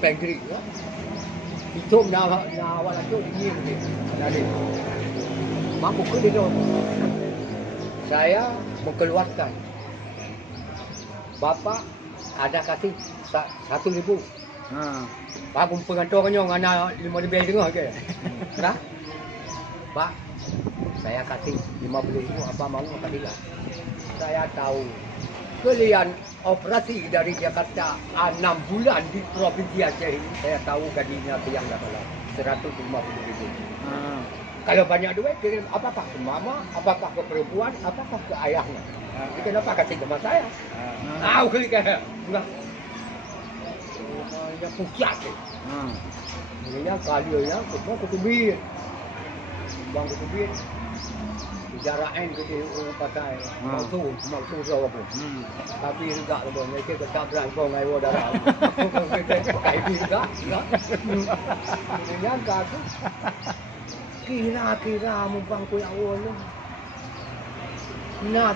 penggerik ya. Itu awak lagi dingin gitu. Jadi mampu ke dia. Saya mengeluarkan. Bapak ada kasih 1.000. Pak pengantornya ngana 5.000 dengar ke. Dah. Pak, saya kasih 50.000 apa mau kasih. Saya tahu kalian operasi dari Jakarta 6 bulan di Provinsi Aceh ini, saya tahu gajinya yang dapat 150.000. Kalau banyak duit kirim apakah ke mama, apakah ke perempuan, apakah ke ayahnya. Jadi kenapa kasih ke saya? Tahu kali kan? Enggak. Yang pucat. Ini kalinya semua kutubin. Bang kutubin. Jarain gitu pakai maksud jauh pun. Tapi enggak loh, mereka tetap berangkong ayo darah. Kayak juga, enggak. Nyangka tuh. Kira-kira mumpang ku awal. Nah